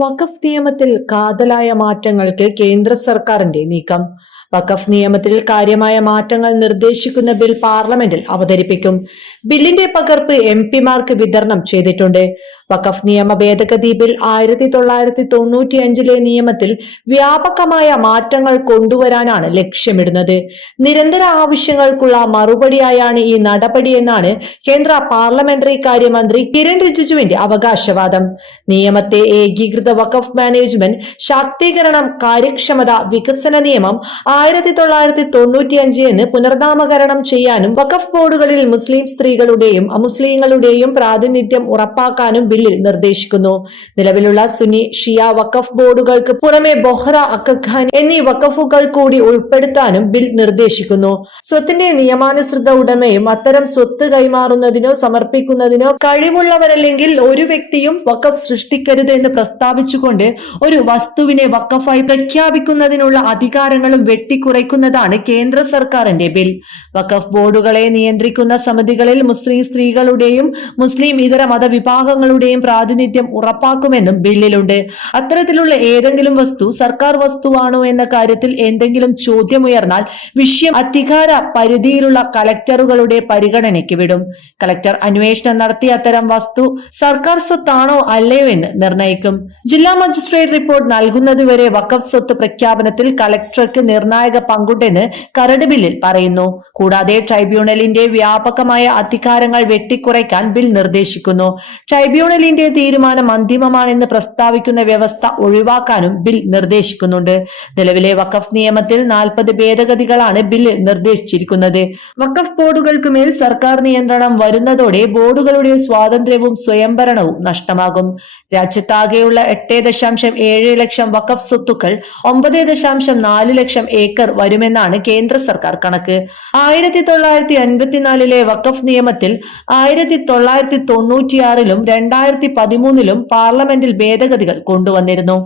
വഖഫ് നിയമത്തിൽ കാതലായ മാറ്റങ്ങൾക്ക് കേന്ദ്ര സർക്കാരിന്റെ നീക്കം. വഖഫ് നിയമത്തിൽ കാര്യമായ മാറ്റങ്ങൾ നിർദ്ദേശിക്കുന്ന ബിൽ പാർലമെന്റിൽ അവതരിപ്പിക്കും. ബില്ലിന്റെ പകർപ്പ് എം പിമാർക്ക് വിതരണം ചെയ്തിട്ടുണ്ട്. വഖഫ് നിയമ ഭേദഗതി ബിൽ ആയിരത്തി തൊള്ളായിരത്തി തൊണ്ണൂറ്റി അഞ്ചിലെ നിയമത്തിൽ വ്യാപകമായ മാറ്റങ്ങൾ കൊണ്ടുവരാനാണ് ലക്ഷ്യമിടുന്നത്. നിരന്തര ആവശ്യങ്ങൾക്കുള്ള മറുപടിയായാണ് ഈ നടപടിയെന്നാണ് കേന്ദ്ര പാർലമെന്ററി കാര്യമന്ത്രി കിരൺ റിജിജുവിന്റെ അവകാശവാദം. നിയമത്തെ ഏകീകൃത വഖഫ് മാനേജ്മെന്റ് ശാക്തീകരണം കാര്യക്ഷമത വികസന നിയമം ആയിരത്തി തൊള്ളായിരത്തി തൊണ്ണൂറ്റി അഞ്ച് എന്ന് പുനർനാമകരണം ചെയ്യാനും വഖഫ് ബോർഡുകളിൽ മുസ്ലിം സ്ത്രീകളുടെയും അമുസ്ലിങ്ങളുടെയും പ്രാതിനിധ്യം ഉറപ്പാക്കാനും ബില്ലിൽ നിർദ്ദേശിക്കുന്നു. നിലവിലുള്ള സുന്നി ഷിയ വഖഫ് ബോർഡുകൾക്ക് പുറമെ ബൊഹ്റ അക്കഖാൻ എന്നീ വഖഫുകൾ കൂടി ഉൾപ്പെടുത്താനും ബിൽ നിർദ്ദേശിക്കുന്നു. സ്വത്തിന്റെ നിയമാനുസൃത ഉടമയും അത്തരം സ്വത്ത് കൈമാറുന്നതിനോ സമർപ്പിക്കുന്നതിനോ കഴിവുള്ളവരല്ലെങ്കിൽ ഒരു വ്യക്തിയും വഖഫ് സൃഷ്ടിക്കരുത് എന്ന് പ്രസ്താവിച്ചുകൊണ്ട് ഒരു വസ്തുവിനെ വക്കഫായി പ്രഖ്യാപിക്കുന്നതിനുള്ള അധികാരങ്ങളും വെട്ടിക്കുറയ്ക്കുന്നതാണ് കേന്ദ്ര സർക്കാരിന്റെ ബിൽ. വക്കഫ് ബോർഡുകളെ നിയന്ത്രിക്കുന്ന സമിതികളിൽ മുസ്ലിം സ്ത്രീകളുടെയും മുസ്ലിം ഇതര മതവിഭാഗങ്ങളുടെയും പ്രാതിനിധ്യം ഉറപ്പാക്കുമെന്നും ബില്ലിലുണ്ട്. അത്തരത്തിലുള്ള ഏതെങ്കിലും വസ്തു സർക്കാർ വസ്തുവാണോ എന്ന കാര്യത്തിൽ എന്തെങ്കിലും ചോദ്യമുയർന്നാൽ വിഷയം അധികാര പരിധിയിലുള്ള കലക്ടറുകളുടെ പരിഗണനയ്ക്ക് വിടും. കലക്ടർ അന്വേഷണം നടത്തി അത്തരം വസ്തു സർക്കാർ സ്വത്താണോ അല്ലയോ എന്ന് നിർണയിക്കും. ജില്ലാ മജിസ്ട്രേറ്റ് റിപ്പോർട്ട് നൽകുന്നതുവരെ വഖഫ് സ്വത്ത് പ്രഖ്യാപനത്തിൽ കളക്ടർക്ക് നിർണായക പങ്കുണ്ടെന്ന് കരട് ബില്ലിൽ പറയുന്നു. കൂടാതെ ട്രൈബ്യൂണലിന്റെ വ്യാപകമായ അധികാരങ്ങൾ വെട്ടിക്കുറയ്ക്കാൻ ബിൽ നിർദ്ദേശിക്കുന്നു. ട്രൈബ്യൂണലിന്റെ തീരുമാനം അന്തിമമാണെന്ന് പ്രസ്താവിക്കുന്ന വ്യവസ്ഥ ഒഴിവാക്കാനും ബിൽ നിർദ്ദേശിക്കുന്നുണ്ട്. നിലവിലെ വഖഫ് നിയമത്തിൽ നാൽപ്പത് ഭേദഗതികളാണ് ബിൽ നിർദ്ദേശിച്ചിരിക്കുന്നത്. വഖഫ് ബോർഡുകൾക്ക് മേൽ സർക്കാർ നിയന്ത്രണം വരുന്നതോടെ ബോർഡുകളുടെ സ്വാതന്ത്ര്യവും സ്വയംഭരണവും നഷ്ടമാകും. രാജ്യത്താകെയുള്ള എട്ട് ദശാംശം ഏഴ് ലക്ഷം വഖഫ് സ്വത്തുക്കൾ ഒമ്പത് ദശാംശം നാല് ലക്ഷം ഏക്കർ വരുമെന്നാണ് കേന്ദ്ര സർക്കാർ കണക്ക്. ആയിരത്തി തൊള്ളായിരത്തി അൻപത്തിനാലിലെ വഖഫ് നിയമത്തിൽ ആയിരത്തി തൊള്ളായിരത്തി തൊണ്ണൂറ്റിയാറിലും രണ്ടായിരത്തി പതിമൂന്നിലും പാർലമെന്റിൽ ഭേദഗതികൾ കൊണ്ടുവന്നിരുന്നു.